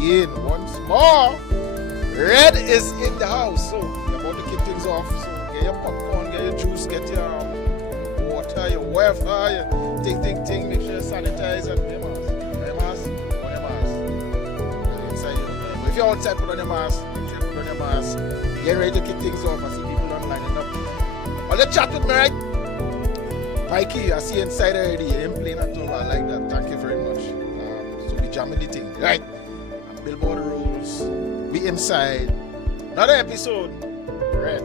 again once more. Red is in the house, so we're about to kick things off. So get your popcorn, get your juice, get your water, your Wi-Fi, your ting. Make sure you sanitize and wear your mask. Wear your mask. Inside, if you're outside, put on your mask. Make sure you put on your mask. Get ready to kick things off. I see people lining up. Well, let's chat with me, right? Mikey, I see you inside already. You ain't playing at all. I like that. Thank you very much. So we jamming the thing, right? And Billboard rules. We inside. Another episode. Red.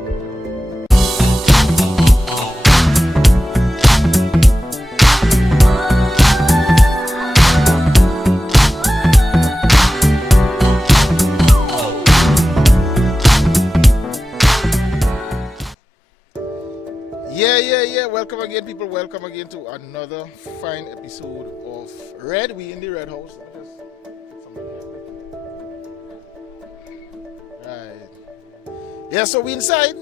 Yeah. Welcome again, people. Welcome again to another fine episode of Red. We in the Red House. Right. Yeah, so we inside.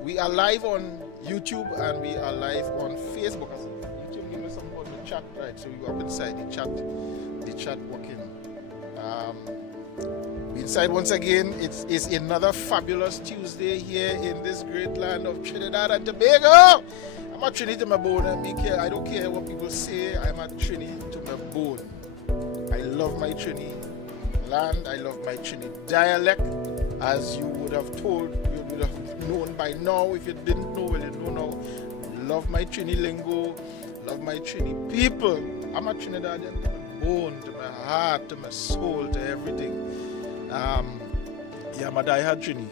We are live on YouTube and we are live on Facebook. YouTube give me some more to chat, right? So we go up inside the chat working. We inside once again. It's another fabulous Tuesday here in this great land of Trinidad and Tobago. I'm a Trini to my bone. I don't care what people say. I'm a Trini to my bone. I love my Trini land. I love my Trini dialect. As you would have known by now. If you didn't know, well, you know now. Love my Trini lingo. Love my Trini people. I'm a Trinidadian to my bone, to my heart, to my soul, to everything. I'm a diehard Trini.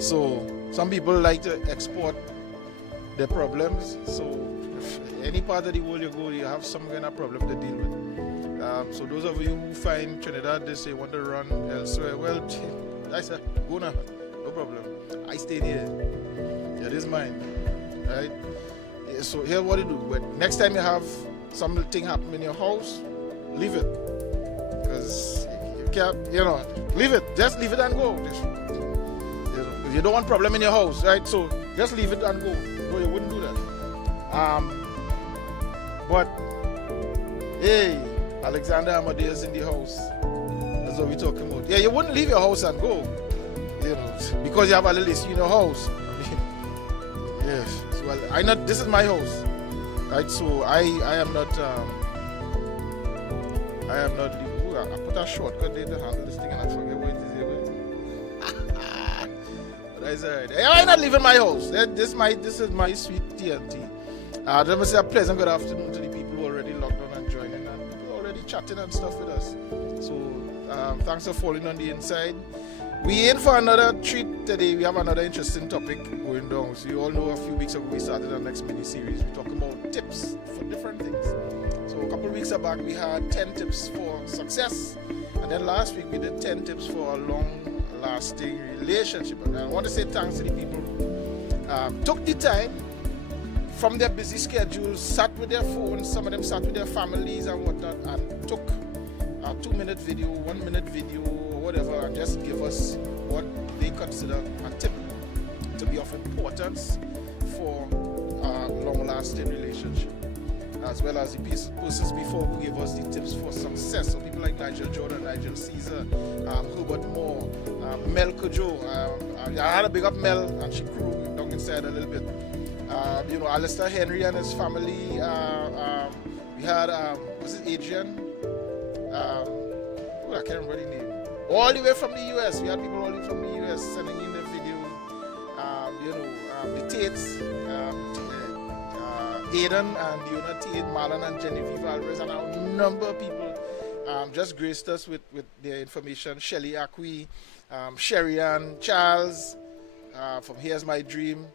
So some people like to export their problems. So if any part of the world you go, you have some kind of problem to deal with. So those of you who find Trinidad, they say want to run elsewhere. Well, I said, go now, no problem. I stayed here. Yeah, this is mine. Right? Yeah, so here what you do. But next time you have something happen in your house, leave it. Because you can't, leave it. Just leave it and go. You don't want problem in your house, right? So just leave it and go. No, you wouldn't do that. But hey, Alexander Amadeus in the house. That's what we're talking about. Yeah, you wouldn't leave your house and go, because you have a little issue in your house. Yes. Well, this is my house, right? So I am not. I put a shortcut there to handle this thing, and I forget what it is here. But that's alright. I'm not leaving my house. This is my sweet TNT. Let me say a pleasant good afternoon to the people who already logged on and joining, and people already chatting and stuff with us. So thanks for falling on the inside. We in for another treat today. We have another interesting topic going down. So you all know a few weeks ago we started our next mini series. We're talking about tips for different things. So a couple of weeks back we had 10 tips for success, and then last week we did 10 tips for a long-lasting relationship. And I want to say thanks to the people who took the time from their busy schedules, sat with their phones, some of them sat with their families and whatnot, and took a 2-minute video, 1-minute video, or whatever, and just give us what they consider a tip to be of importance for a long-lasting relationship, as well as the persons before who gave us the tips for success. So people like Nigel Jordan, Nigel Caesar, Herbert Moore, Mel Kojo. I had to big up Mel, and she grew down inside a little bit. Alistair Henry and his family. We had, was it Adrian? I can't remember the name. All the way from the US. We had people all the way from the US sending in their videos. The Tates, Aidan and Diona Tate, Marlon and Genevieve Alvarez, and a number of people just graced us with their information. Shelly Acqui, Sherry-Ann Charles from Here's My Dream.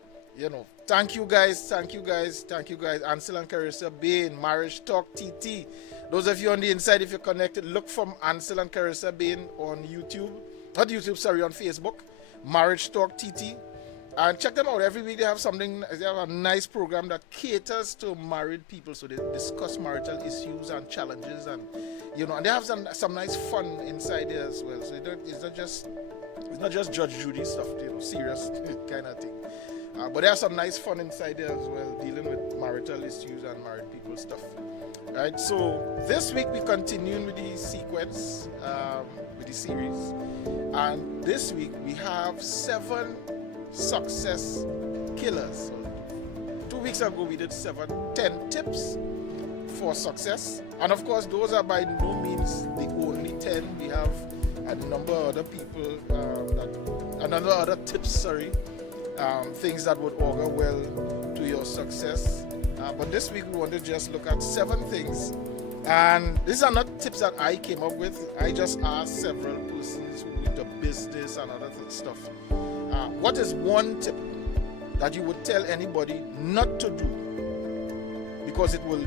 Thank you guys. Ansel and Carissa Bain, Marriage Talk TT. Those of you on the inside, if you're connected, look for Ansel and Carissa Bain on YouTube. On Facebook. Marriage Talk TT. And check them out. Every week they have something. They have a nice program that caters to married people. So they discuss marital issues and challenges, and and they have some nice fun inside there as well. So it's not just Judge Judy stuff, serious kind of thing. But there's some nice fun inside there as well, dealing with marital issues and married people stuff. Right, so this week we're continuing with the sequence, with the series, and this week we have 7 success killers. So 2 weeks ago we did 10 tips for success, and of course those are by no means the only 10. We have a number of other people, other tips, things that would augur well to your success. But this week we want to just look at 7 things, and these are not tips that I came up with. I just asked several persons who into business and other stuff. What is one tip that you would tell anybody not to do because it will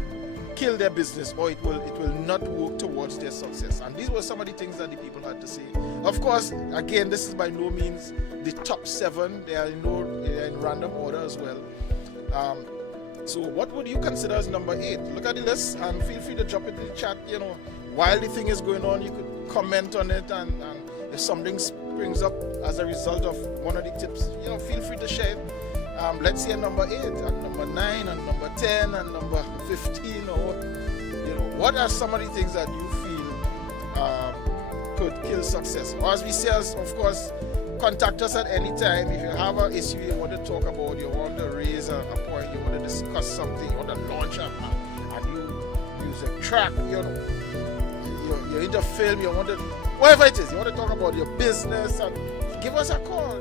kill their business, or it will not work towards their success? And these were some of the things that the people had to say. Of course, again, this is by no means the top 7. They are in random order as well. So what would you consider as number 8? Look at the list and feel free to drop it in the chat. While the thing is going on, you could comment on it, and if something springs up as a result of one of the tips, feel free to share it. Let's say number 8 and number 9 and number 10 and number 15, or what are some of the things that you feel could kill success? Or as we say, of course, contact us at any time. If you have an issue you want to talk about, you want to raise a point, you want to discuss something, you want to launch and you use a track, you're into film, you want to, whatever it is, you want to talk about your business, and give us a call.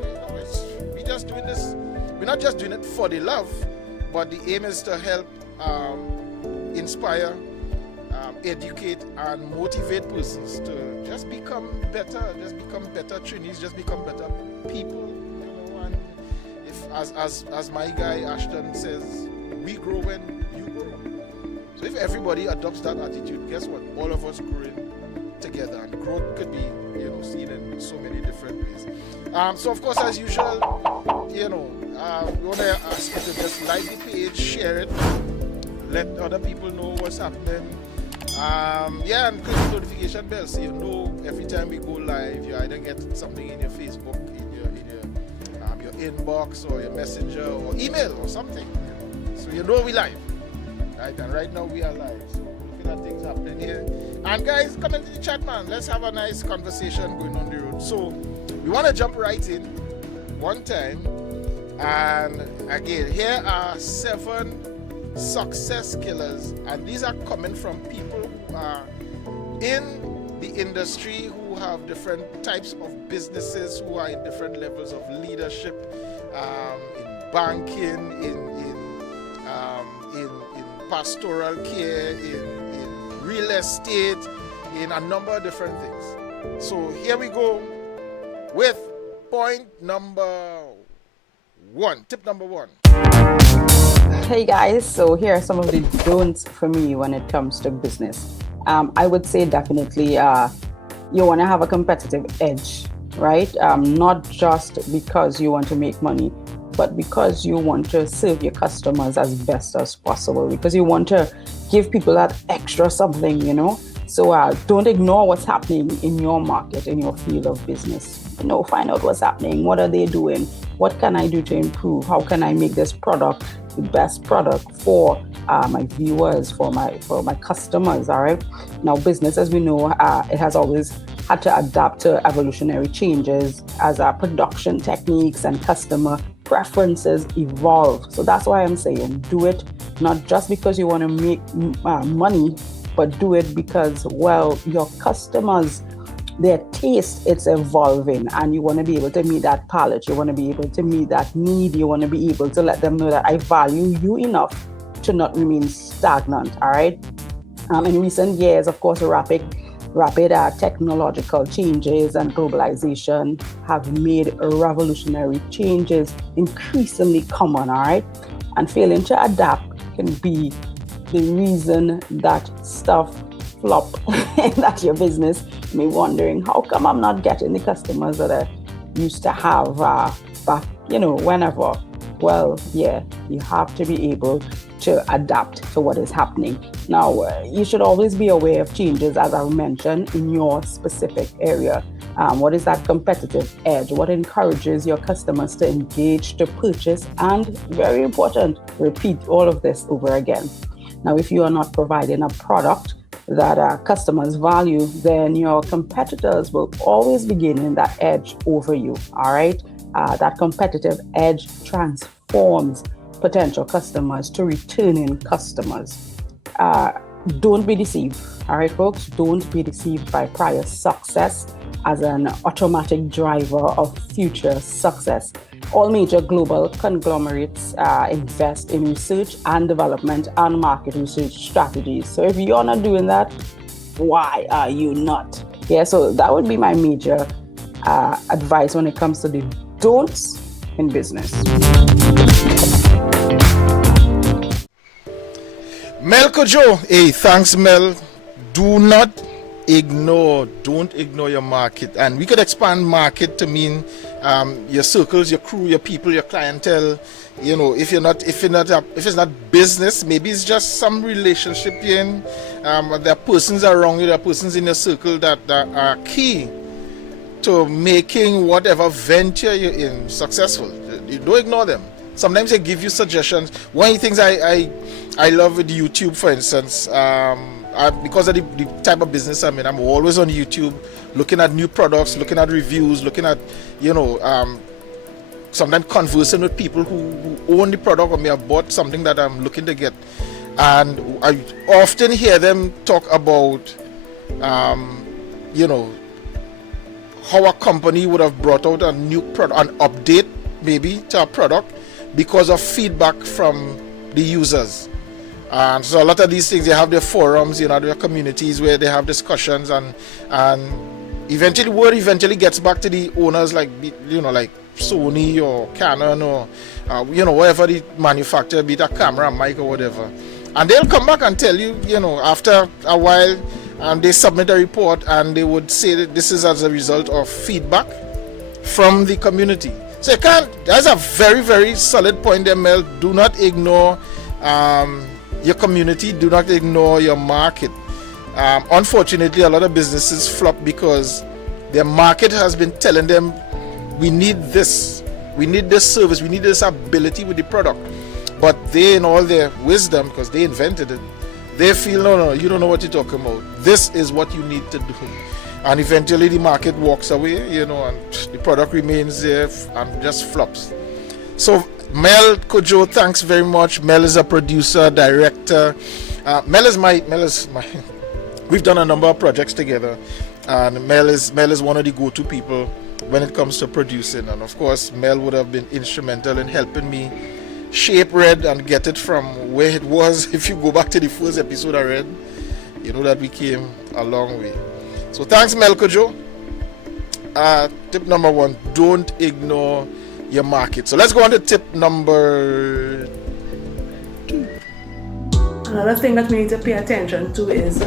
We're just doing this. We're not just doing it for the love, but the aim is to help inspire, educate, and motivate persons to just become better trainees, just become better people. And if, as my guy Ashton says, we grow when you grow. So if everybody adopts that attitude, guess what? All of us growing together, and growth could be seen in so many different ways. So of course, as usual, we want to ask you to just like the page, share it, let other people know what's happening. And click the notification bell so you know every time we go live. You either get something in your Facebook, in your inbox, or your messenger, or email, or something. So you know we live, right? And right now we are live. So looking at things happening here. And guys, come into the chat, man. Let's have a nice conversation going on the road. So we want to jump right in one time. And again, here are 7 success killers, and these are coming from people who are in the industry, who have different types of businesses, who are in different levels of leadership, in banking, in pastoral care, in real estate, in a number of different things. So here we go with point number 1. Tip number 1. Hey guys, so here are some of the don'ts for me when it comes to business. I would say definitely you want to have a competitive edge, right? Not just because you want to make money, but because you want to serve your customers as best as possible, because you want to give people that extra something, So don't ignore what's happening in your market, in your field of business. Find out what's happening. What are they doing? What can I do to improve? How can I make this product the best product for my viewers, for my customers? All right. Now, business, as we know, it has always had to adapt to evolutionary changes as our production techniques and customer preferences evolve. So that's why I'm saying do it not just because you want to make money, but do it because, your customers, their taste, it's evolving, and you want to be able to meet that palate. You want to be able to meet that need. You want to be able to let them know that I value you enough to not remain stagnant. All right. In recent years, of course, rapid technological changes and globalization have made revolutionary changes increasingly common. All right. And failing to adapt can be the reason that stuff flop that your business may wondering, how come I'm not getting the customers that I used to have back, whenever. Well, yeah, you have to be able to adapt to what is happening. Now, you should always be aware of changes, as I mentioned, in your specific area. What is that competitive edge? What encourages your customers to engage, to purchase, and very important, repeat all of this over again. Now, if you are not providing a product that customers value, then your competitors will always be gaining that edge over you. All right. That competitive edge transforms potential customers to returning customers. Don't be deceived. All right, folks, don't be deceived by prior success as an automatic driver of future success. All major global conglomerates invest in research and development and market research strategies. So if you're not doing that, why are you not? Yeah, so that would be my major advice when it comes to the don'ts in business. Mel Kojo, hey, thanks Mel. Don't ignore your market. And we could expand market to mean your circles, your crew, your people, your clientele. You know, if it's not business, maybe it's just some relationship you're in. There are persons around you, there are persons in your circle that are key to making whatever venture you're in successful. You don't ignore them. Sometimes they give you suggestions. One of the things I love with YouTube, for instance, because of the type of business I'm in, I'm always on YouTube looking at new products, looking at reviews, looking at, sometimes conversing with people who own the product or may have bought something that I'm looking to get. And I often hear them talk about, how a company would have brought out a new product, an update maybe to a product because of feedback from the users. And so a lot of these things, they have their forums, their communities where they have discussions, and eventually word gets back to the owners, like Sony or Canon or whatever the manufacturer, be it a camera, mic or whatever. And they'll come back and tell you, after a while, they submit a report and they would say that this is as a result of feedback from the community. So that's a very, very solid point there, Mel. Do not ignore your community. Do not ignore your market. Unfortunately, a lot of businesses flop because their market has been telling them, we need this service, we need this ability with the product. But they, in all their wisdom, because they invented it, they feel, no, you don't know what you're talking about. This is what you need to do. And eventually the market walks away, and the product remains there and just flops. So Mel Kojo, thanks very much. Mel is a producer, director. Mel is my. We've done a number of projects together, and Mel is one of the go-to people when it comes to producing. And of course, Mel would have been instrumental in helping me shape Red and get it from where it was. If you go back to the first episode I read, you know that we came a long way. So thanks, Mel Kojo. Tip number 1, don't ignore your market. So let's go on to tip number 2. Another thing that we need to pay attention to is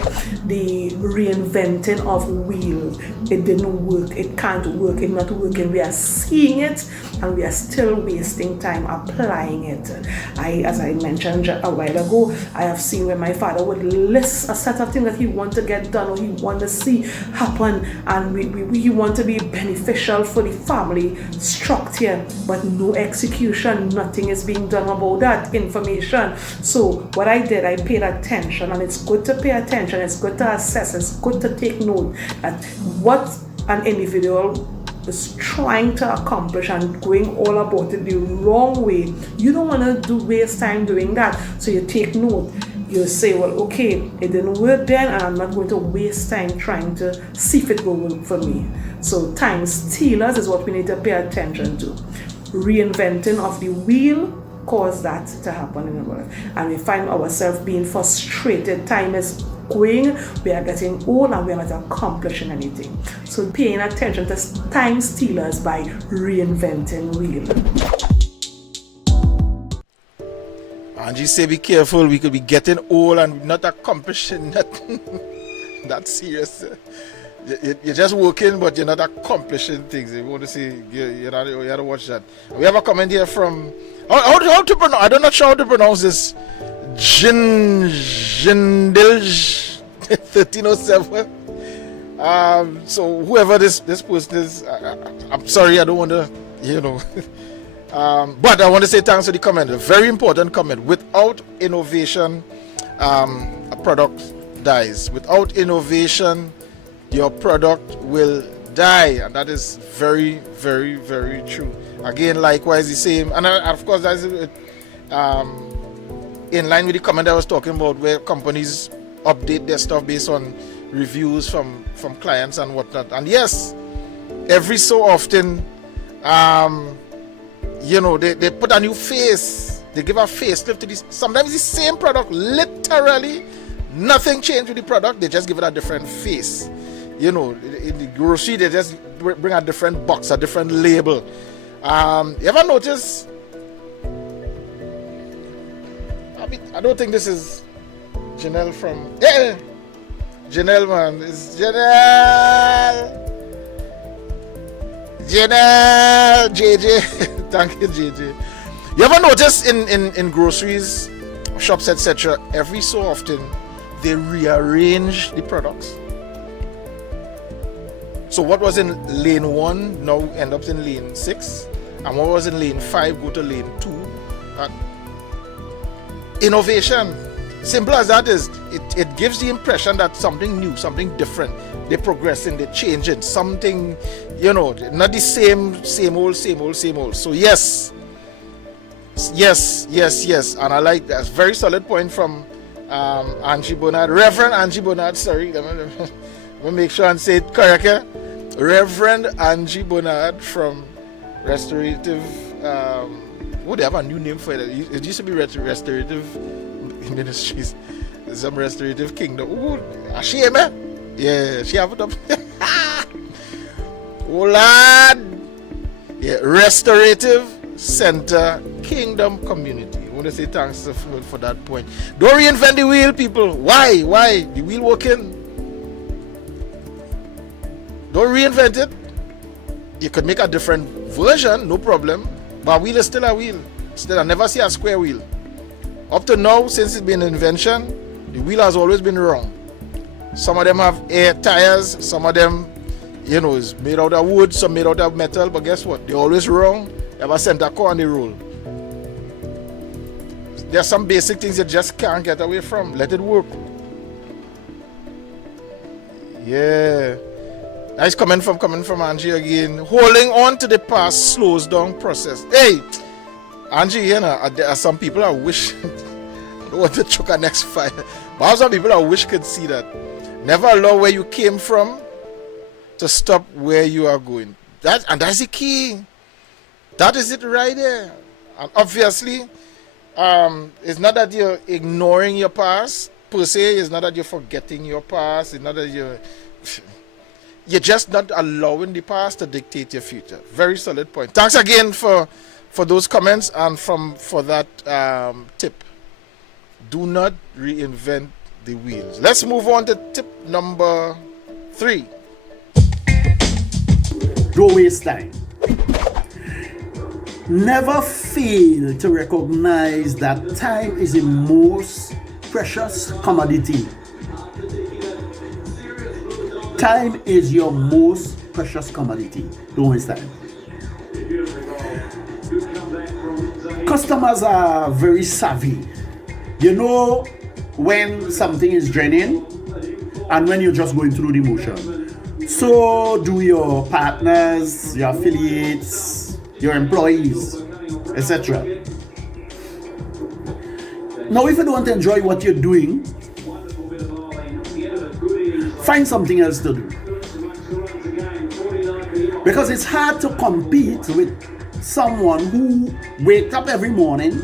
the reinventing of wheels. It didn't work, it can't work, it's not working. We are seeing it and we are still wasting time applying it. As I mentioned a while ago, I have seen where my father would list a set of things that he wants to get done or he wants to see happen, and he wants to be beneficial for the family structure, but no execution, nothing is being done about that information. So what I did, I paid attention, and it's good to pay attention, it's good to assess, it's good to take note at what an individual is trying to accomplish and going all about it the wrong way. You don't want to waste time doing that. So you take note. You say, well, okay, it didn't work then, and I'm not going to waste time trying to see if it will work for me. So time stealers is what we need to pay attention to. Reinventing of the wheel cause that to happen in the world, and we find ourselves being frustrated. Time is going, we are getting old, and we are not accomplishing anything. So paying attention to time stealers by reinventing wheel. Angie say be careful, we could be getting old and not accomplishing nothing. That's serious. You're just working, but you're not accomplishing things. You want to see, you have to watch that. We have a comment here from, how to pronounce, I'm not sure how to pronounce this, Jindilj 1307. So whoever this person is, I'm sorry, I don't want to, but I want to say thanks for the comment. A very important comment. Without innovation, a product dies. Without innovation, your product will die, and that is very, very, very true. Again, likewise, the same, and of course, that's in line with the comment I was talking about, where companies update their stuff based on reviews from clients and whatnot. And yes, every so often, they put a new face. They give a facelift to this. Sometimes the same product, literally nothing changed with the product. They just give it a different face. In the grocery, they just bring a different box, a different label. You ever notice? I don't think this is Janelle from. Yeah, Janelle, man. It's Janelle. JJ. Thank you, JJ. You ever notice in groceries, shops, etc., every so often they rearrange the products? So what was in lane 1 now end up in lane 6, and what was in lane 5 go to lane 2. Innovation, simple as that is, it gives the impression that something new, something different, they're progressing, they're changing, something, not the same old. So yes, and I like that. Very solid point from Angie Bernard, Reverend Angie Bernard, sorry, let me make sure and say it correctly. Reverend Angie Bernard from Restorative, they have a new name for it. It used to be Restorative Ministries, some Restorative Kingdom. Ooh, she, yeah, she have it up. Oh Lord, yeah, Restorative Center Kingdom Community. I want to say thanks for that point. Don't reinvent the wheel, people. Why? The wheel working. Don't reinvent it. You could make a different version, no problem. But a wheel is still a wheel. Still, I never see a square wheel. Up to now, since it's been an invention, the wheel has always been wrong. Some of them have air tires, some of them, is made out of wood, some made out of metal, but guess what? They're always wrong. They have a center core on the roll. There are some basic things you just can't get away from. Let it work. Yeah. Nice comment from Angie again. Holding on to the past slows down process. Hey, Angie, there are some people I wish I don't want to choke a next fire. But some people I wish could see that. Never allow where you came from to stop where you are going. That's the key. That is it right there. And obviously, it's not that you're ignoring your past per se. It's not that you're forgetting your past. It's not that you're just not allowing the past to dictate your future. Very solid point. Thanks again for those comments and for that tip. Do not reinvent the wheels. Let's move on to tip number 3. Don't waste time. Never fail to recognize that time is the most precious commodity. Time is your most precious commodity. Don't waste time. Customers are very savvy. You know when something is draining and when you're just going through the motion. So do your partners, your affiliates, your employees, etc. Now, if you don't enjoy what you're doing, find something else to do. Because it's hard to compete with someone who wakes up every morning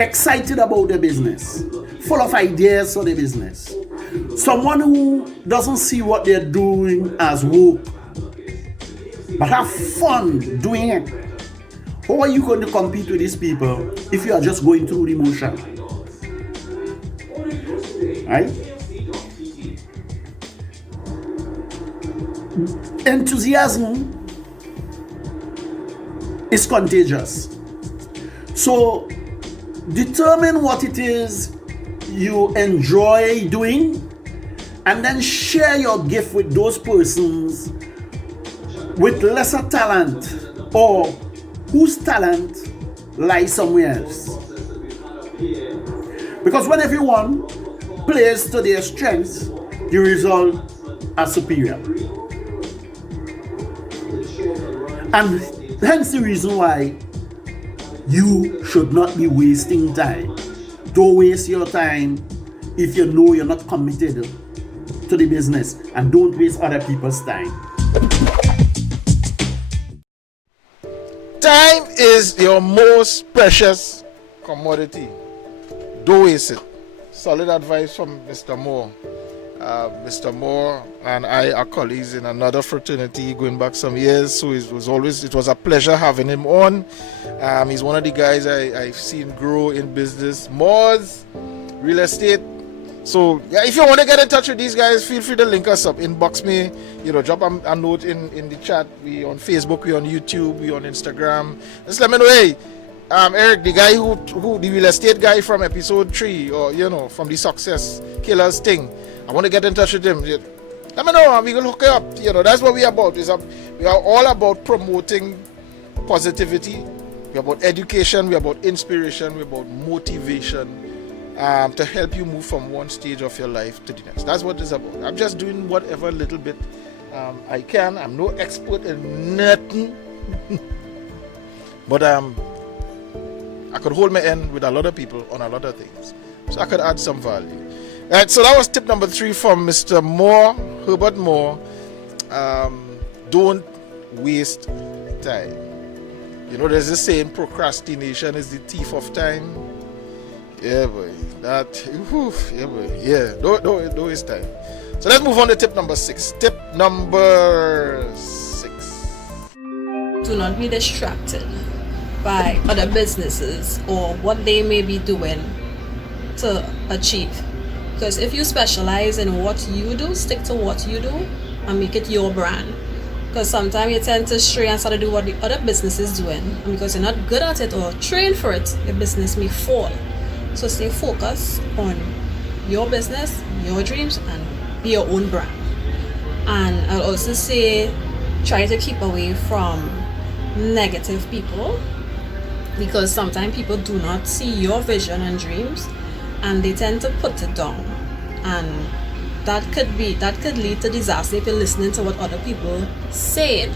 excited about their business, full of ideas for their business. Someone who doesn't see what they're doing as work, but have fun doing it. How are you going to compete with these people if you are just going through the motion? Right? Enthusiasm is contagious. So determine what it is you enjoy doing and then share your gift with those persons with lesser talent or whose talent lies somewhere else. Because when everyone plays to their strengths, the results are superior. And hence the reason why you should not be wasting time. Don't waste your time if you know you're not committed to the business, and don't waste other people's time. Time is your most precious commodity. Don't waste it. Solid advice from Mr. Moore. Mr. Moore and I are colleagues in another fraternity going back some years, so it was a pleasure having him on. He's one of the guys I've seen grow in business. Moore's real estate. So yeah, if you want to get in touch with these guys, feel free to link us up, inbox me, drop a note in the chat. We on Facebook, we on YouTube, we on Instagram. Just let me know, hey, Eric, the guy who the real estate guy from episode 3, or from the Success Killers thing, I want to get in touch with him. Let me know, and we will hook it up. That's what we're about. We are all about promoting positivity. We're about education. We're about inspiration. We're about motivation. To help you move from one stage of your life to the next. That's what it's about. I'm just doing whatever little bit I can. I'm no expert in nothing. But I could hold my end with a lot of people on a lot of things. So I could add some value. Alright, so that was tip number 3 from Mr. Moore, Herbert Moore. Don't waste time. There's this saying, procrastination is the thief of time. Yeah, boy. Yeah, boy. Yeah, don't waste time. So let's move on to tip number 6. Tip number 6. Do not be distracted by other businesses or what they may be doing to achieve. Because if you specialize in what you do, stick to what you do and make it your brand. Because sometimes you tend to stray and start to do what the other business is doing. And because you're not good at it or trained for it, your business may fall. So stay focused on your business, your dreams, and be your own brand. And I'll also say try to keep away from negative people, because sometimes people do not see your vision and dreams and they tend to put it down, and that could lead to disaster if you're listening to what other people say.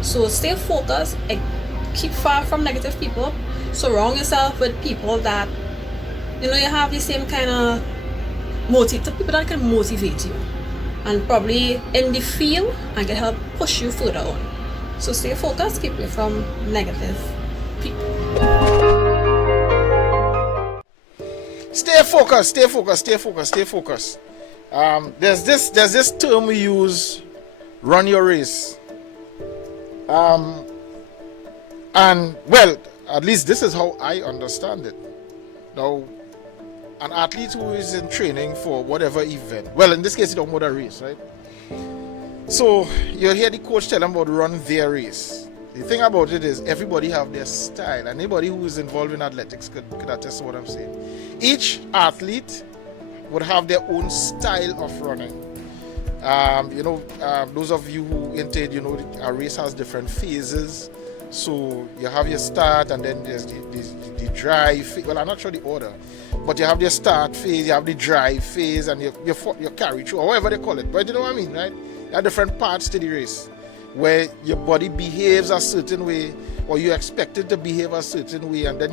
So stay focused and keep far from negative people. Surround yourself with people that you have the same kind of people that can motivate you and probably in the field and can help push you further on. So stay focused, keep away from negative people. Stay focused. There's this term we use, run your race. And well, at least this is how I understand it. Now, an athlete who is in training for whatever event, well, in this case, you don't want a race, right? So you'll hear the coach tell them about run their race. The thing about it is everybody have their style. Anybody who is involved in athletics could attest to what I'm saying. Each athlete would have their own style of running. Those of you who entered, a race has different phases. So you have your start, and then there's the drive phase. Well, I'm not sure the order, but you have your start phase, you have the drive phase, and your carry through, or whatever they call it. But you know what I mean, right? There are different parts to the race where your body behaves a certain way, or you expect it to behave a certain way, and then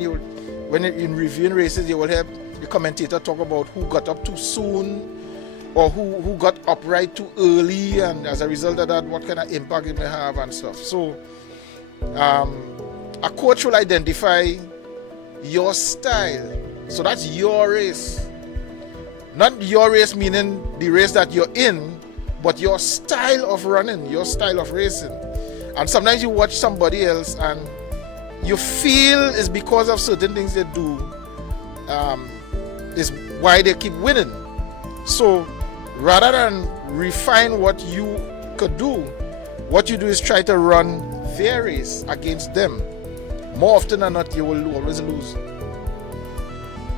when in reviewing races, you will have the commentator talk about who got up too soon, or who got upright too early, and as a result of that, what kind of impact it may have and stuff. So a coach will identify your style. So that's your race. Not your race meaning the race that you're in, but your style of running, your style of racing. And sometimes you watch somebody else and you feel it's because of certain things they do is why they keep winning. So rather than refine what you could do, what you do is try to run their race against them. More often than not, you will always lose,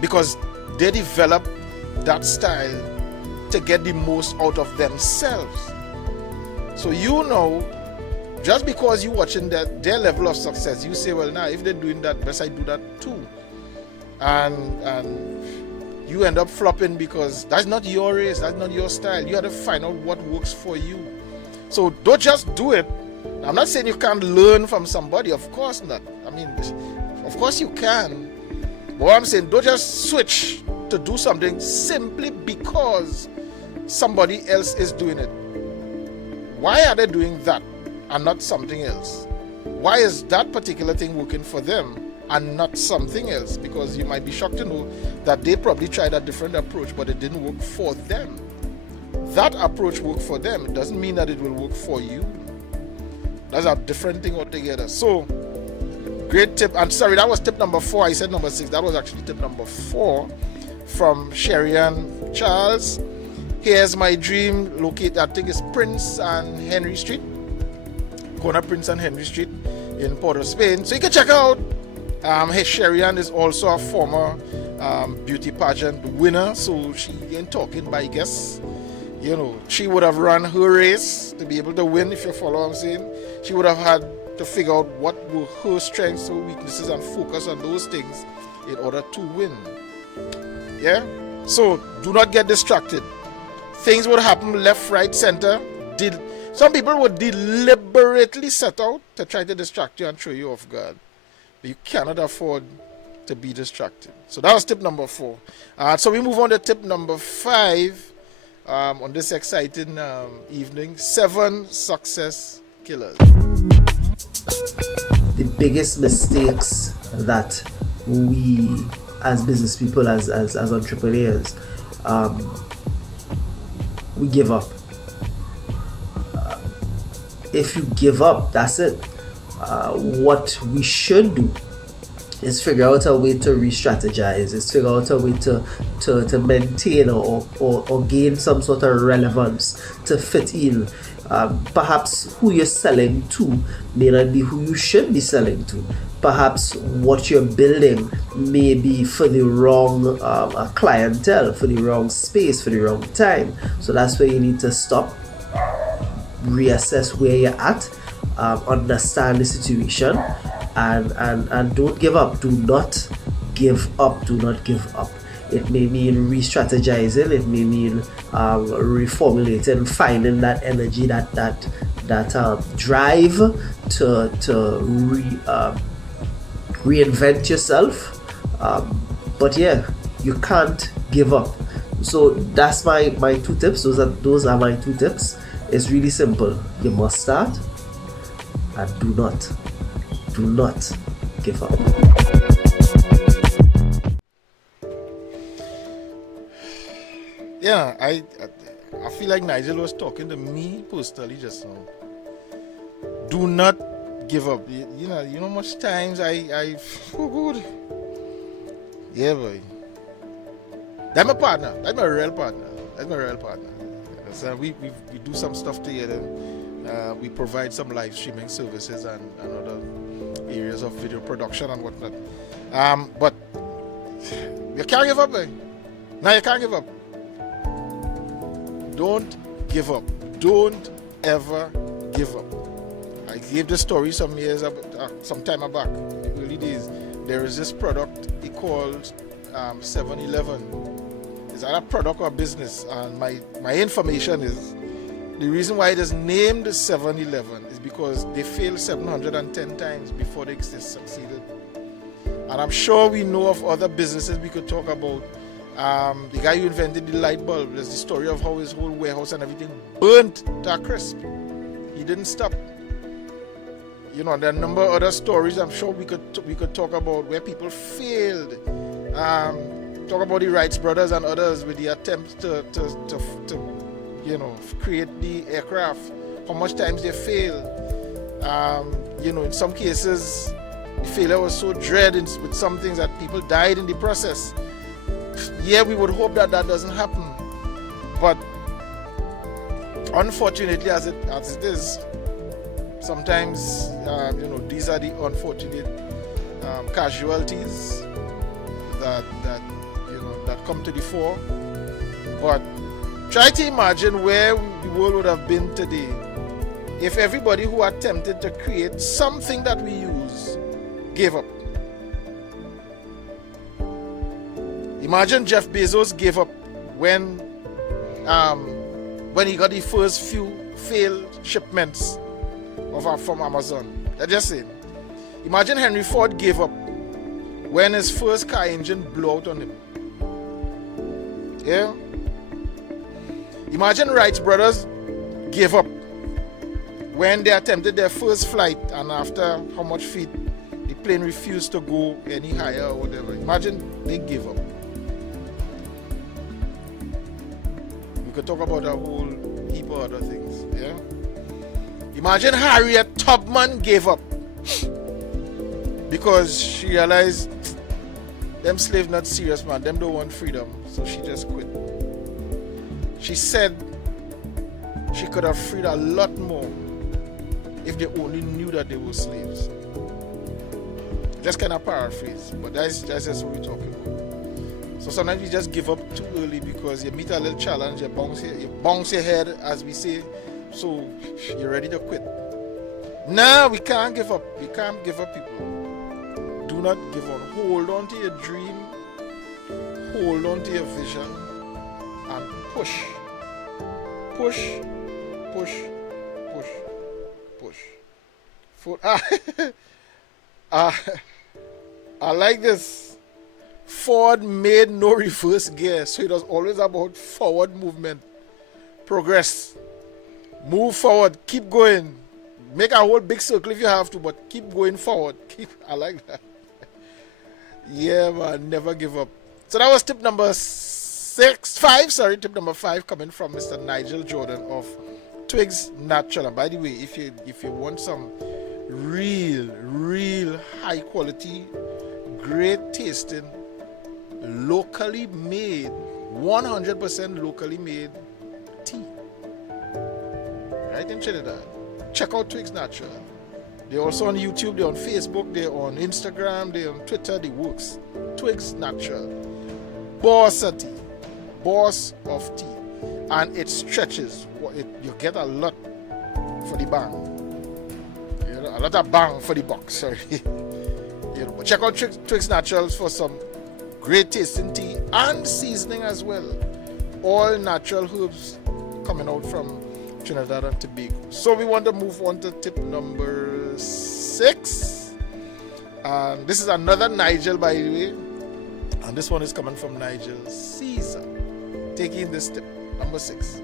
because they develop that style to get the most out of themselves. So just because you're watching their level of success, you say, well, now if they're doing that, best I do that too. And you end up flopping because that's not your race, that's not your style. You have to find out what works for you. So don't just do it. I'm not saying you can't learn from somebody, of course not. I mean, of course you can. But what I'm saying, don't just switch to do something simply because somebody else is doing it. Why are they doing that and not something else? Why is that particular thing working for them and not something else? Because you might be shocked to know that they probably tried a different approach, but it didn't work for them. That approach worked for them. It doesn't mean that it will work for you. That's a different thing altogether. So, great tip. I'm sorry, that was tip number 4. I said number 6. That was actually tip number 4 from Sherry-Ann Charles. Here's my dream. Located, I think it's Prince and Henry Street. Corner Prince and Henry Street in Port of Spain. So you can check out. Sherry-Ann is also a former beauty pageant winner. So she ain't talking by guess. You know, she would have run her race to be able to win, if you follow what I'm saying. She would have had to figure out what were her strengths, her weaknesses, and focus on those things in order to win. Yeah? So, do not get distracted. Things would happen left, right, center. Some people would deliberately set out to try to distract you and throw you off guard. But you cannot afford to be distracted. So, that was tip number 4. So, we move on to tip number 5. On this exciting evening, 7 success killers. The biggest mistakes that we as business people, as entrepreneurs, we give up. If you give up, that's it. What we should do is figure out a way to re-strategize, is figure out a way to maintain or gain some sort of relevance, to fit in. Perhaps who you're selling to may not be who you should be selling to. Perhaps what you're building may be for the wrong clientele, for the wrong space, for the wrong time. So that's where you need to stop, reassess where you're at, understand the situation, and don't give up. Do not give up. Do not give up. It may mean re-strategizing. It may mean reformulating, finding that energy, that drive to reinvent yourself. But yeah, you can't give up. So that's my 2 tips. Those are my 2 tips. It's really simple. You must start, and do not give up. Yeah, I feel like Nigel was talking to me personally just now. Do not give up. You know much times I oh good. Yeah, boy. That's my partner. That's my real partner. So we do some stuff together. We provide some live streaming services and other areas of video production and whatnot. But you can't give up, boy. No, you can't give up. Don't give up. Don't ever give up. I gave the story some time back, early days. There is this product called 7-Eleven. It's either a product or a business, and my information is the reason why it is named 7-Eleven is because they failed 710 times before they succeeded. And I'm sure we know of other businesses we could talk about. The guy who invented the light bulb, there's the story of how his whole warehouse and everything burnt to a crisp. He didn't stop. You know, there are a number of other stories I'm sure we could talk about where people failed. Talk about the Wright brothers and others with the attempt to create the aircraft. How much times they failed. In some cases, the failure was so dread with some things that people died in the process. Yeah, we would hope that doesn't happen, but unfortunately, as it is, sometimes these are the unfortunate casualties that come to the fore. But try to imagine where the world would have been today if everybody who attempted to create something that we use gave up. Imagine Jeff Bezos gave up when he got the first few failed shipments from Amazon. I just saying. Imagine Henry Ford gave up when his first car engine blew out on him. Yeah. Imagine Wright brothers gave up when they attempted their first flight, and after how much feet the plane refused to go any higher or whatever. Imagine they gave up. We could talk about a whole heap of other things. Yeah. Imagine Harriet Tubman gave up because she realized them slaves not serious, man. Them don't want freedom, so she just quit. She said she could have freed a lot more if they only knew that they were slaves. Just kind of paraphrase, but that's just what we're talking about. So sometimes you just give up too early because you meet a little challenge, you bounce your head, as we say, so you're ready to quit. Nah, we can't give up. We can't give up, people. Do not give on. Hold on to your dream. Hold on to your vision. And push. Push. Push. Push. Push. I like this. Ford made no reverse gear, so it was always about forward movement. Progress. Move forward. Keep going. Make a whole big circle if you have to, but keep going forward. I like that. Yeah, man. Never give up. So that was tip number 5. Tip number 5 coming from Mr. Nigel Jordan of Twigs Natural. And by the way, if you want some real high quality, great tasting, locally made, 100% locally made tea right in Trinidad, check out Twigs Natural. They're also on YouTube, they're on Facebook, they're on Instagram, they're on Twitter, they works. Twigs Natural. Boss of tea. Boss of tea. And it stretches. You get a lot for the bang. A lot of bang for the buck, sorry. But check out Twigs Naturals for some great tasting tea and seasoning as well. All natural herbs coming out from Trinidad and Tobago. So we want to move on to tip number 6. And this is another Nigel, by the way. And this one is coming from Nigel Caesar. Taking this tip, number 6.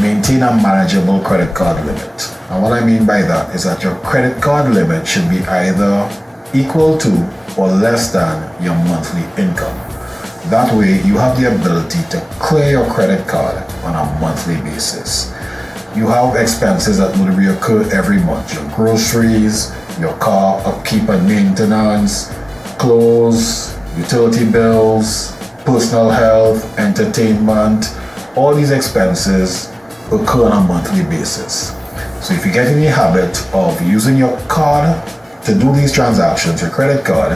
Maintain a manageable credit card limit. And what I mean by that is that your credit card limit should be either equal to or less than your monthly income. That way you have the ability to clear your credit card on a monthly basis. You have expenses that will reoccur every month. Your groceries, your car upkeep and maintenance, clothes, utility bills, personal health, entertainment. All these expenses occur on a monthly basis. So if you get in the habit of using your card to do these transactions, your credit card,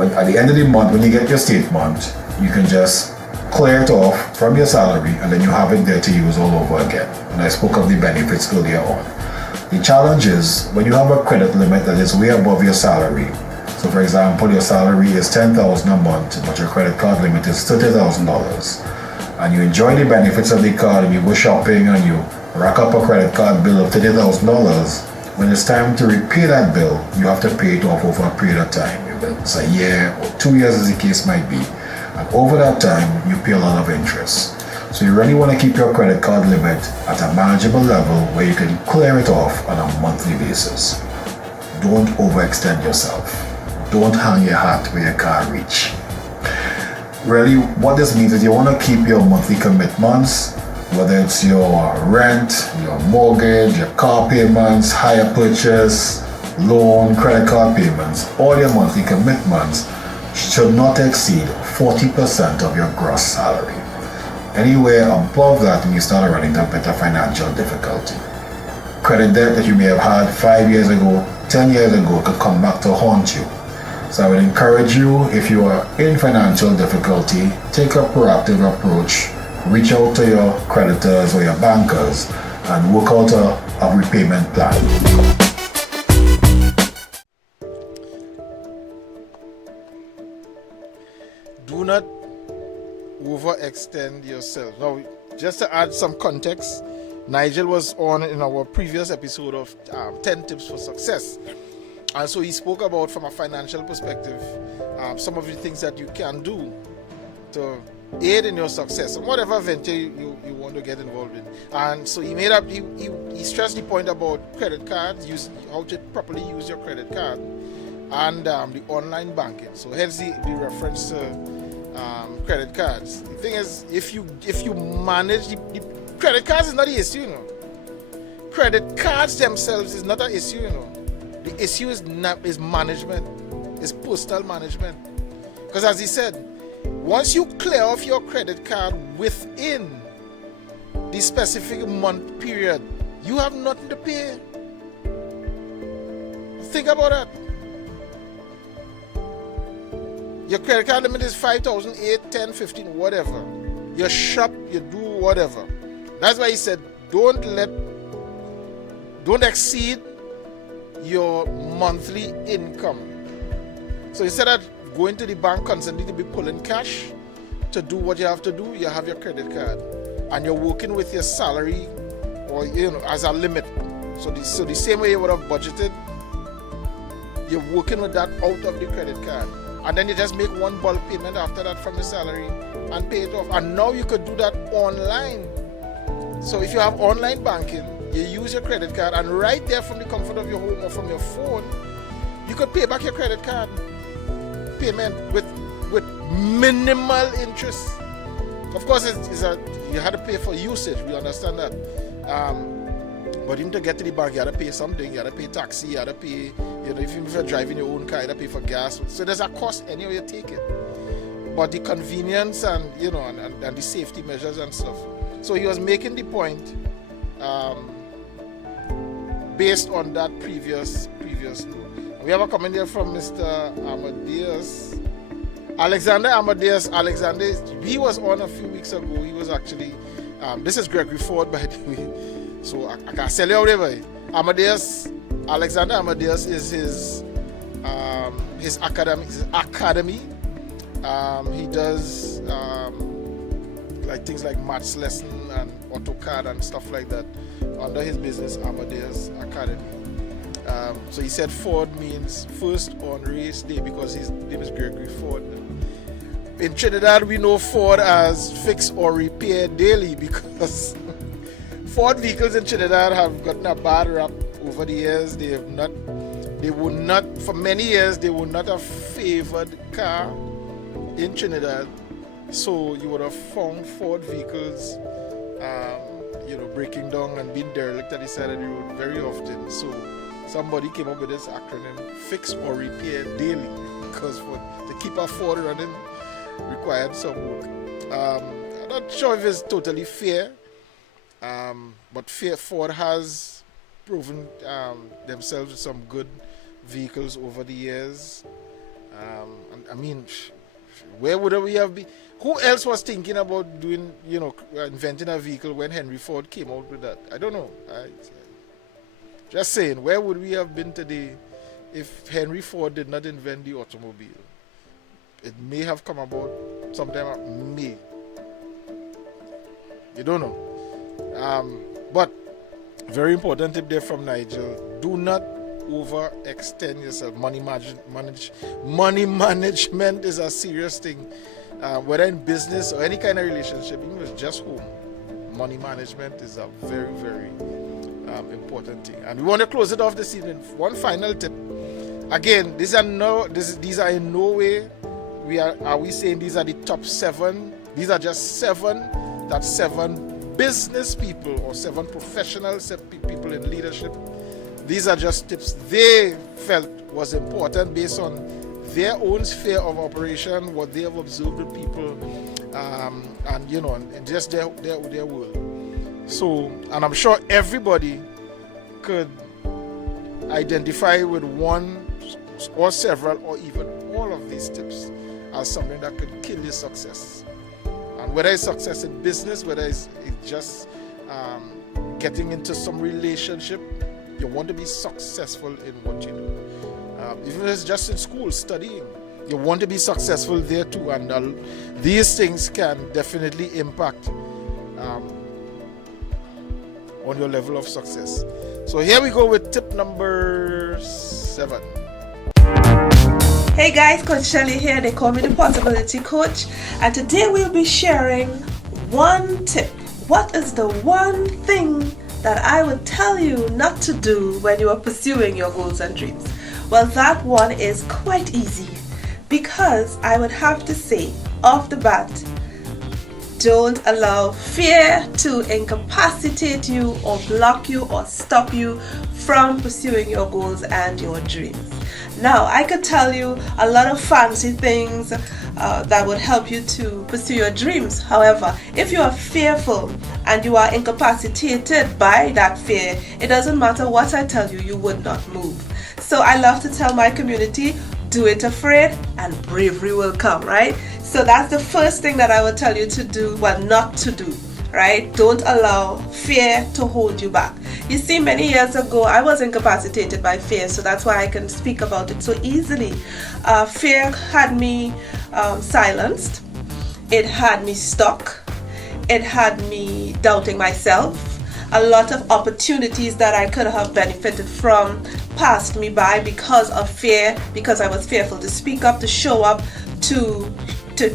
at the end of the month, when you get your statement, you can just clear it off from your salary and then you have it there to use all over again. And I spoke of the benefits earlier on. The challenge is when you have a credit limit that is way above your salary. So for example, your salary is $10,000 a month, but your credit card limit is $30,000. And you enjoy the benefits of the card and you go shopping and you rack up a credit card bill of $30,000. When it's time to repay that bill, you have to pay it off over a period of time. It's a year or 2 years as the case might be. And over that time, you pay a lot of interest. So you really want to keep your credit card limit at a manageable level where you can clear it off on a monthly basis. Don't overextend yourself. Don't hang your hat where you can't reach. Really, what this means is you want to keep your monthly commitments, whether it's your rent, your mortgage, your car payments, hire purchase, loan, credit card payments, all your monthly commitments should not exceed 40% of your gross salary. Anywhere above that, you start running into a bit of financial difficulty. Credit debt that you may have had 5 years ago, 10 years ago could come back to haunt you. So I would encourage you, if you are in financial difficulty, take a proactive approach, reach out to your creditors or your bankers and work out a repayment plan. overextend yourself. Now, just to add some context, Nigel was on in our previous episode of 10 tips for success. And so he spoke about, from a financial perspective, some of the things that you can do to aid in your success and whatever venture you want to get involved in. And so he stressed the point about credit cards, how to properly use your credit card, and the online banking. So hence the reference to credit cards. The thing is, if you manage the credit cards is not the issue, Credit cards themselves is not an issue, The issue is management, is personal management. Because as he said, once you clear off your credit card within the specific month period, you have nothing to pay. Think about that. Your credit card limit is 5,000, 8, 10, 15, whatever. You shop, you do whatever. That's why he said, don't exceed your monthly income. So instead of going to the bank constantly to be pulling cash to do what you have to do, you have your credit card, and you're working with your salary or as a limit. So the same way you would have budgeted, you're working with that out of the credit card, and then you just make one bulk payment after that from your salary and pay it off. And now you could do that online. So if you have online banking, you use your credit card, and right there from the comfort of your home or from your phone, you could pay back your credit card payment with minimal interest. Of course, you had to pay for usage. We understand that. But even to get to the bank, you had to pay something. You had to pay taxi. You had to pay. If you're driving your own car, you had to pay for gas. So there's a cost anyway you take it. But the convenience and and the safety measures and stuff. So he was making the point based on that previous note. We have a comment here from Mr. Amadeus. Alexander Amadeus. Alexander, he was on a few weeks ago. He was actually, this is Gregory Ford, by the way. So I can sell you whatever. Alexander Amadeus is his academy. He does like things like maths lesson and AutoCAD and stuff like that under his business, Amadeus Academy. So he said Ford means first on race day because his name is Gregory Ford. In Trinidad, we know Ford as fix or repair daily because Ford vehicles in Trinidad have gotten a bad rap over the years. For many years, they were not a favored car in Trinidad. So you would have found Ford vehicles, breaking down and being derelict at the side of the road very often. So somebody came up with this acronym, fix or repair daily, because to keep a Ford running required some work. I'm not sure if it's totally fair, but Ford has proven themselves with some good vehicles over the years. Where would we have been? Who else was thinking about doing, inventing a vehicle when Henry Ford came out with that? I don't know. Just saying, where would we have been today if Henry Ford did not invent the automobile? It may have come about sometime, May. You don't know. But very important tip there from Nigel. Do not overextend yourself. Money management is a serious thing. Whether in business or any kind of relationship, even if it's just home, money management is a very, very important thing. And we want to close it off this evening. One final tip. Again, these are in no way are we saying these are the top 7. These are just 7 business people or 7 professional people in leadership. These are just tips they felt was important based on their own sphere of operation, what they have observed with people, and just their world. So, and I'm sure everybody could identify with one or several or even all of these tips as something that could kill your success. And whether it's success in business, whether it's just getting into some relationship, you want to be successful in what you do. Even if it's just in school, studying. You want to be successful there too, and these things can definitely impact on your level of success. So here we go with tip number 7. Hey guys, Coach Shelly here. They call me the Possibility Coach, and today we'll be sharing one tip. What is the one thing that I would tell you not to do when you are pursuing your goals and dreams? Well, that one is quite easy, because I would have to say off the bat, don't allow fear to incapacitate you or block you or stop you from pursuing your goals and your dreams. Now, I could tell you a lot of fancy things that would help you to pursue your dreams. However, if you are fearful and you are incapacitated by that fear, it doesn't matter what I tell you, you would not move. So I love to tell my community, do it afraid and bravery will come, right? So that's the first thing that I would tell you to do, well, not to do, right? Don't allow fear to hold you back. You see, many years ago, I was incapacitated by fear, so that's why I can speak about it so easily. Fear had me silenced. It had me stuck. It had me doubting myself. A lot of opportunities that I could have benefited from passed me by because of fear, because I was fearful to speak up, to show up, to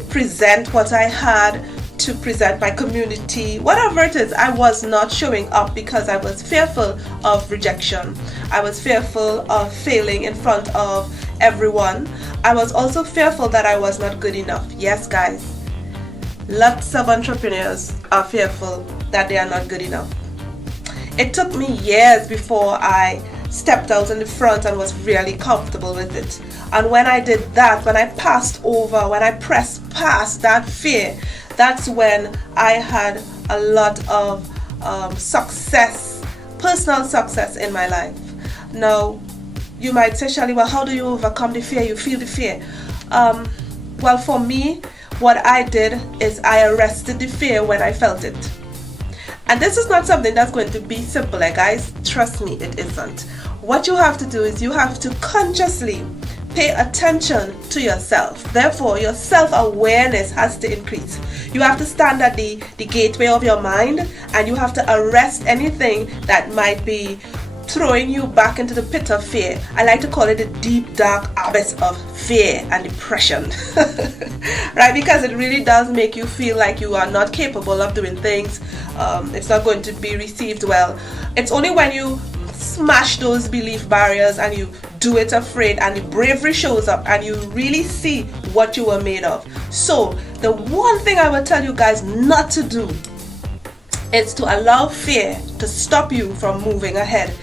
present what I had, to present my community, whatever it is. I was not showing up because I was fearful of rejection. I was fearful of failing in front of everyone. I was also fearful that I was not good enough. Yes, guys, lots of entrepreneurs are fearful that they are not good enough. It took me years before I stepped out in the front and was really comfortable with it. And when I did that, when I passed over, when I pressed past that fear, that's when I had a lot of success, personal success in my life. Now, you might say, Shelly, well, how do you overcome the fear? You feel the fear. Well, for me, what I did is I arrested the fear when I felt it. And this is not something that's going to be simple, guys. Trust me, it isn't. What you have to do is you have to consciously pay attention to yourself. Therefore, your self-awareness has to increase. You have to stand at the gateway of your mind, and you have to arrest anything that might be throwing you back into the pit of fear. I like to call it the deep, dark abyss of fear and depression. Right? Because it really does make you feel like you are not capable of doing things. It's not going to be received well. It's only when you smash those belief barriers and you do it afraid and the bravery shows up and you really see what you were made of. So the one thing I would tell you guys not to do is to allow fear to stop you from moving ahead,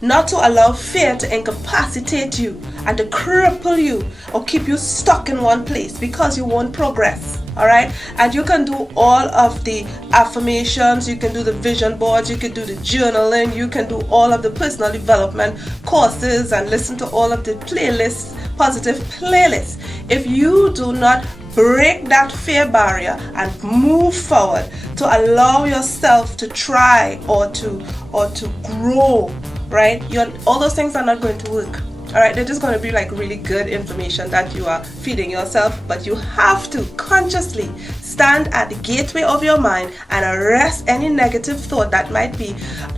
not to allow fear to incapacitate you and to cripple you or keep you stuck in one place, because you won't progress. All right, and you can do all of the affirmations, you can do the vision boards, you can do the journaling, you can do all of the personal development courses and listen to all of the playlists, positive playlists. If you do not break that fear barrier and move forward to allow yourself to try or to grow, right? All those things are not going to work. All right, they're just going to be like really good information that you are feeding yourself, but you have to consciously stand at the gateway of your mind and arrest any negative thought that might be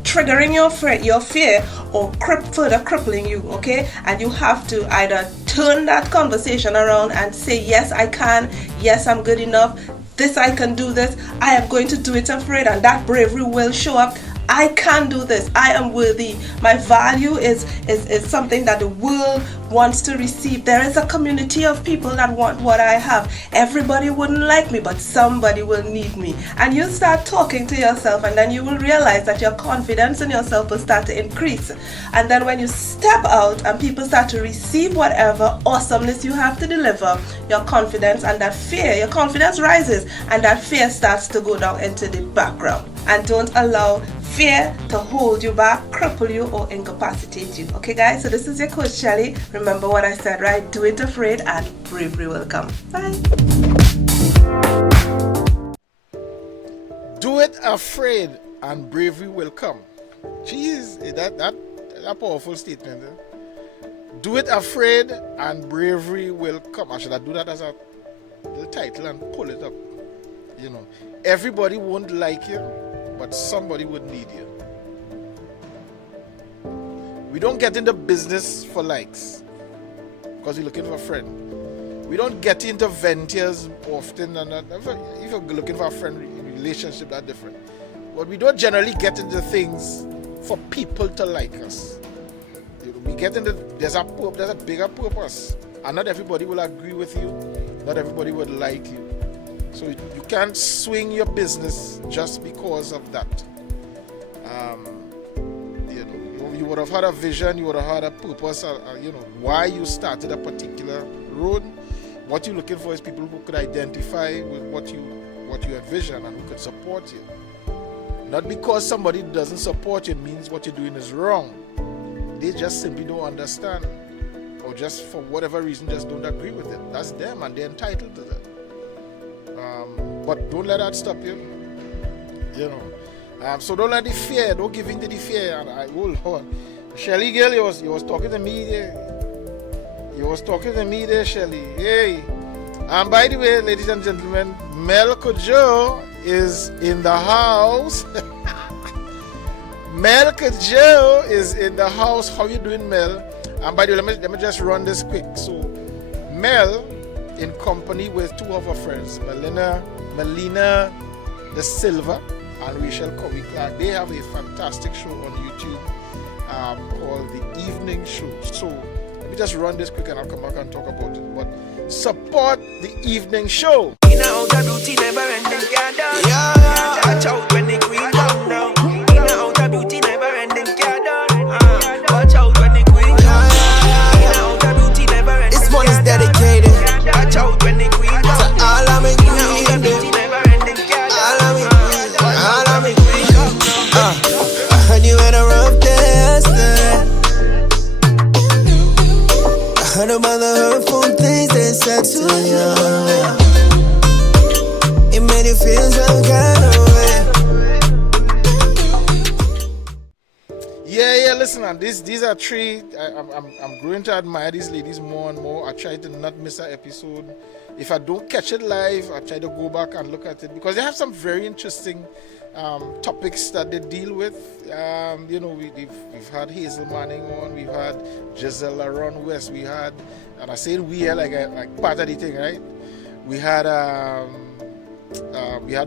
triggering your fear or further crippling you, okay? And you have to either turn that conversation around and say, yes, I can, yes, I'm good enough, this, I can do this, I am going to do it afraid, and that bravery will show up. I can do this. I am worthy. My value is something that the world wants to receive. There is a community of people that want what I have. Everybody wouldn't like me, but somebody will need me. And you start talking to yourself, and then you will realize that your confidence in yourself will start to increase. And then when you step out and people start to receive whatever awesomeness you have to deliver, your confidence and that fear, your confidence rises, and that fear starts to go down into the background. And don't allow fear to hold you back, cripple you, or incapacitate you. Okay, guys? So this is your coach, Shelly. Remember what I said, right? Do it afraid and bravery will come. Bye. Do it afraid and bravery will come. Jeez, that powerful statement. Do it afraid and bravery will come. I should I do that as a little title and pull it up. You know, everybody won't like you, but somebody would need you. We don't get into business for likes because we're looking for a friend. We don't get into ventures often, and if you're looking for a friend in relationship, that's different. But we don't generally get into things for people to like us. We get into there's a bigger purpose, and not everybody will agree with you. Not everybody would like you. So you can't swing your business just because of that. You would have had a vision, you would have had a purpose, why you started a particular road. What you're looking for is people who could identify with what you envision and who could support you. Not because somebody doesn't support you means what you're doing is wrong. They just simply don't understand, or just for whatever reason just don't agree with it. That's them, and they're entitled to that. But don't let that stop you. So don't let the fear, don't give in to the fear. And hold on. Shelly girl, you was talking to me there. You was talking to me there, Shelly. Hey. And by the way, ladies and gentlemen, Mel Kojo is in the house. Mel Kojo is in the house. How you doing, Mel? And by the way, let me just run this quick. So Mel, in company with two of her friends, Melina De Silva and Rachel Covey Clark, they have a fantastic show on YouTube called The Evening Show. So let me just run this quick and I'll come back and talk about it. But support The Evening Show. Watch out when the queen come down. In and out of beauty, never ending. Watch out when the queen come down. In and out of beauty, never ending. This one is dedicated. Watch out when the queen come down. To all of me queen. All of me queen. I heard you had a rough day yesterday. I heard about the hurtful things they said to you. It made you feel some kind of way. Yeah, listen, man. These are three. I'm growing to admire these ladies more and more. I try to not miss an episode. If I don't catch it live, I try to go back and look at it because they have some very interesting topics that they deal with. We've had Hazel Manning on, we've had Giselle Ron West, we had, and I say we are like part of the thing, right? We had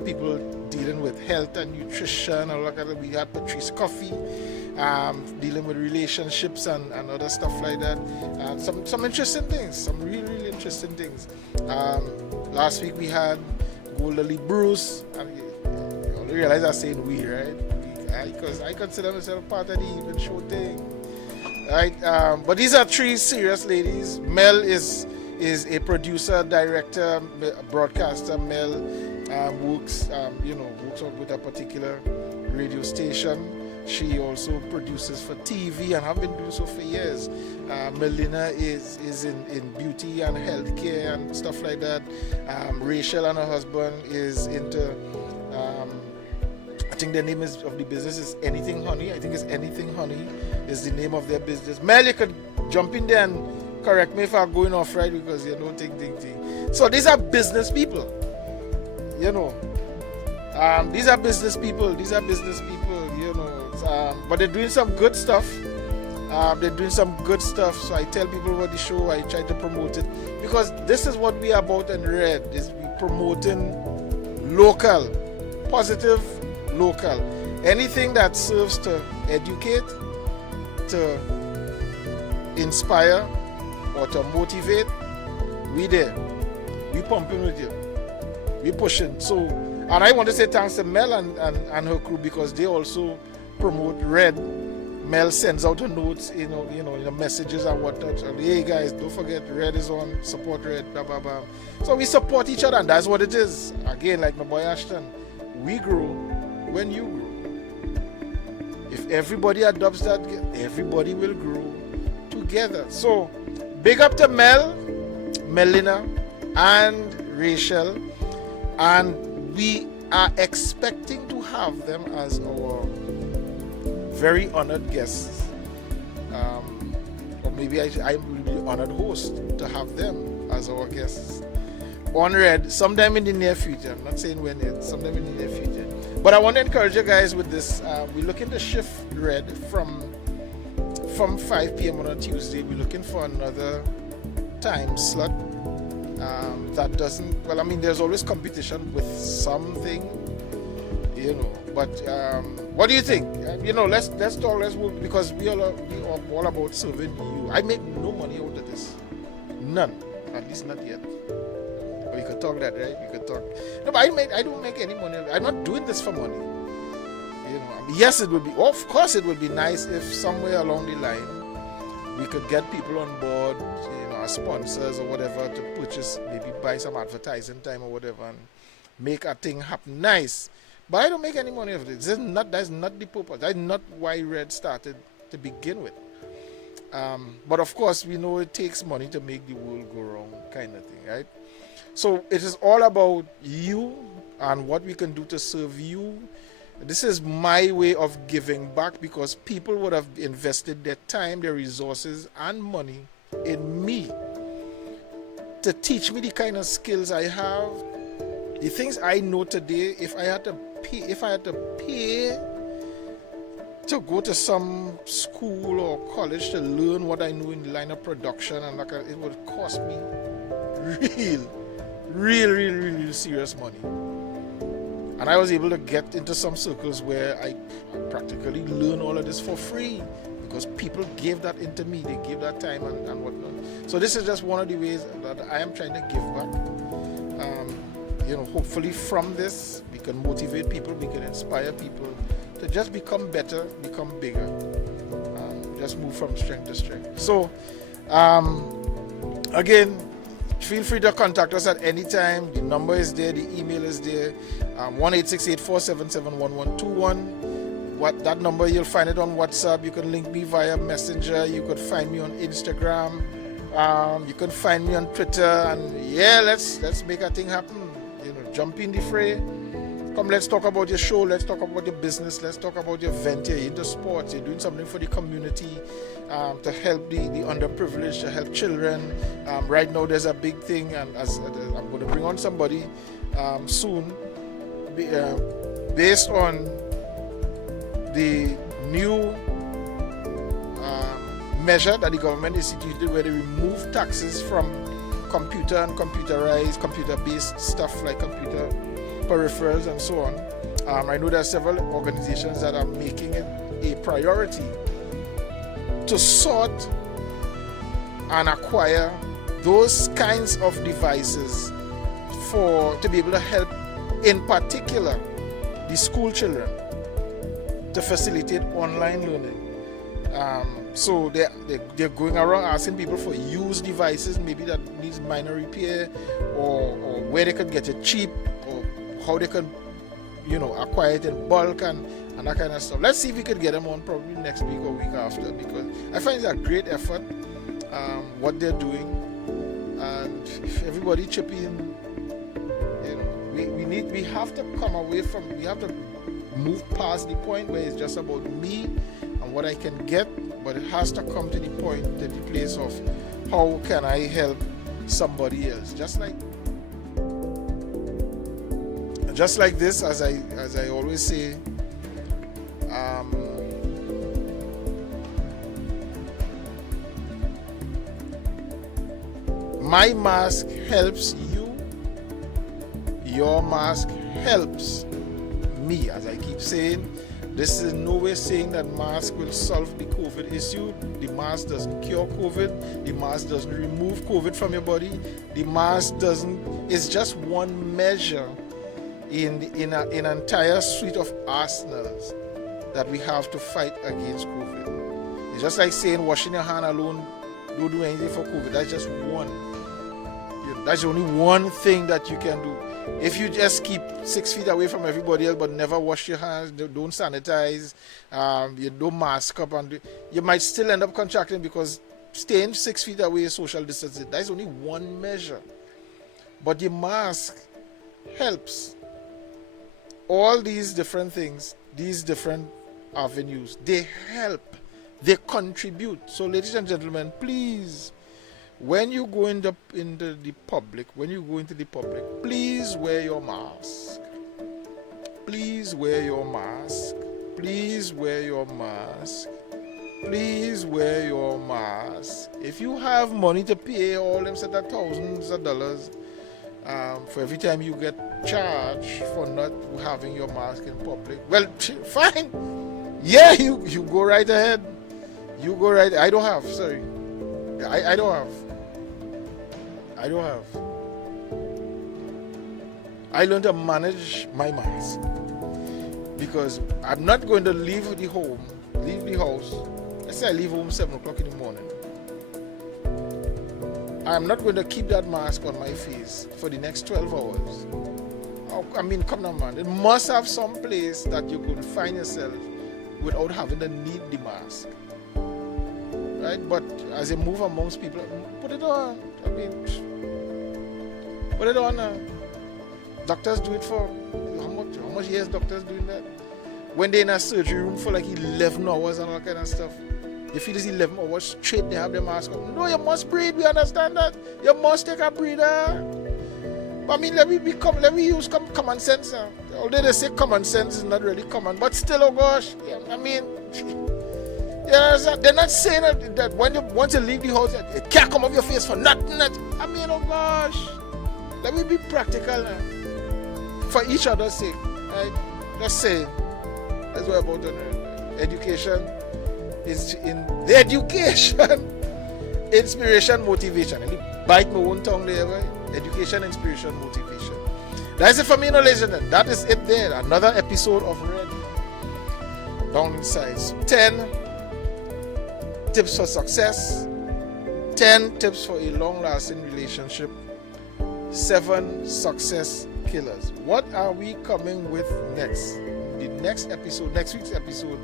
people dealing with health and nutrition, and like that. We had Patrice Coffey dealing with relationships and other stuff like that. Some interesting things, some really interesting things. Last week we had Goldie Bruce, and you only realize I'm saying we, right? Because I consider myself part of the Even Show thing, right? But these are three serious ladies. Mel is a producer, director, broadcaster. Mel works with a particular radio station. She also produces for TV and have been doing so for years. Melina is in beauty and healthcare and stuff like that. Rachel and her husband is into, I think the name of the business is Anything Honey. I think it's Anything Honey is the name of their business. Mel, you could jump in there and correct me if I'm going off right because you don't think. So these are business people. These are business people, but they're doing some good stuff. So I tell people about the show, I try to promote it because this is what we are about in Red, is we promoting local, positive local. Anything that serves to educate, to inspire, or to motivate, we there. We pumping with you. We pushing. So, and I want to say thanks to Mel and her crew because they also promote Red. Mel sends out her notes, messages and whatnot. So, hey guys, don't forget Red is on. Support Red. Blah blah blah. So we support each other, and that's what it is. Again, like my boy Ashton, we grow when you grow. If everybody adopts that, everybody will grow together. So, big up to Mel, Melina, and Rachel, and we are expecting to have them as our very honored guests, or maybe I will be honored host to have them as our guests on Red sometime in the near future. I'm not saying when yet, sometime in the near future. But I want to encourage you guys with this. We're looking to shift Red from 5 p.m. on a Tuesday. We're looking for another time slot that doesn't, well, I mean, there's always competition with something, but what do you think? Let's talk, let's work, because we are all about serving you. I make no money out of this. None. At least not yet. But you could talk that, right? You could talk. No, but I don't make any money. I'm not doing this for money. Yes, it would be, of course, it would be nice if somewhere along the line we could get people on board, as sponsors or whatever, to purchase, maybe buy some advertising time or whatever, and make a thing happen nice. But I don't make any money of it. That's not the purpose. That's not why Red started to begin with. But of course, we know it takes money to make the world go round, kind of thing, right? So it is all about you and what we can do to serve you. This is my way of giving back, because people would have invested their time, their resources, and money in me to teach me the kind of skills I have, the things I know today. If I had to pay to go to some school or college to learn what I know in the line of production, and it would cost me real serious money. And I was able to get into some circles where I practically learn all of this for free, because people gave that into me. They gave that time and whatnot. So this is just one of the ways that I am trying to give back. Hopefully from this, we can motivate people, we can inspire people to just become better, become bigger, just move from strength to strength. So, again, feel free to contact us at any time. The number is there, the email is there, 1-868-477-1121. That number, you'll find it on WhatsApp. You can link me via Messenger. You could find me on Instagram. You can find me on Twitter. And yeah, let's make a thing happen. Jump in the fray. Come, let's talk about your show. Let's talk about your business. Let's talk about your venture. You're into sports. You're doing something for the community, to help the underprivileged, to help children. Right now, there's a big thing, and as I'm going to bring on somebody soon, based on the new measure that the government instituted, where they remove taxes from computer and computer-based stuff like computer peripherals and so on. I know there are several organizations that are making it a priority to sort and acquire those kinds of devices to be able to help, in particular, the school children, to facilitate online learning. So they're going around asking people for used devices, maybe that needs minor repair, or where they can get it cheap, or how they can, acquire it in bulk and that kind of stuff. Let's see if we could get them on probably next week or week after, because I find it's a great effort, what they're doing, and if everybody chip in, we have to come away from, we have to move past the point where it's just about me and what I can get, but it has to come to the point, to the place of how can I help somebody else, just like this, as I always say. My mask helps you, your mask helps me. As I keep saying, this is no way saying that mask will solve the COVID issue. The mask doesn't cure COVID. The mask doesn't remove COVID from your body. The mask it's just one measure in an entire suite of arsenals that we have to fight against COVID. It's just like saying washing your hand alone don't do anything for COVID. That's just one. That's only one thing that you can do. If you just keep 6 feet away from everybody else but never wash your hands, don't sanitize, you don't mask up, and you might still end up contracting, because staying 6 feet away is social distancing. That's only one measure. But the mask helps. All these different things, these different avenues, they help They contribute. So, ladies and gentlemen, please, when you go into the public, please wear your mask. Please wear your mask. Please wear your mask. Please wear your mask. If you have money to pay all them set of thousands of dollars for every time you get charged for not having your mask in public, well, fine. Yeah, you go right ahead. You go right. I don't have. Sorry, I don't have. I learned to manage my mask because I'm not going to leave the house. Let's say I leave home 7 o'clock in the morning. I'm not going to keep that mask on my face for the next 12 hours. I mean, come on, man. It must have some place that you could find yourself without having to need the mask. Right? But as you move amongst people, put it on. I mean, put it on. Doctors do it for how much years doctors doing that? When they're in a surgery room for like 11 hours and all that kind of stuff. You feel this 11 hours straight, they have the mask on. No, you must breathe, we understand that. You must take a breather. I mean, let me use common sense. Although they say common sense is not really common, but still, oh gosh, yeah, I mean, they're not saying that once you leave the house, it can't come off your face for nothing. I mean, oh gosh, let me be practical now. For each other's sake, right? Let's say, that's what about education is in the education, inspiration, motivation. Let me bite my own tongue there, right? Education, inspiration, motivation. That's it for me, no ladies and gentlemen. That is it there. Another episode of Red Down Inside. 10 tips for success, 10 tips for a long-lasting relationship, 7 success killers. What are we coming with next? The next week's episode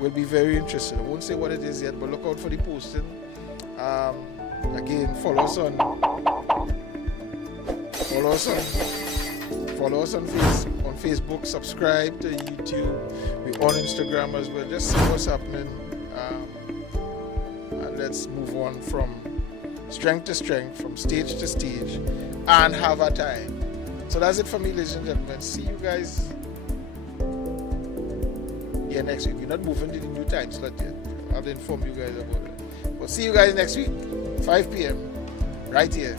will be very interesting. I won't say what it is yet, but look out for the posting. Again, follow us on Facebook, subscribe to YouTube. We're on Instagram as well. Just see what's happening. And let's move on from strength to strength, from stage to stage, and have a time. So that's it for me, ladies and gentlemen. See you guys next week. We're not moving to the new time slot yet. I'll inform you guys about it. But see you guys next week, 5 p.m. right here.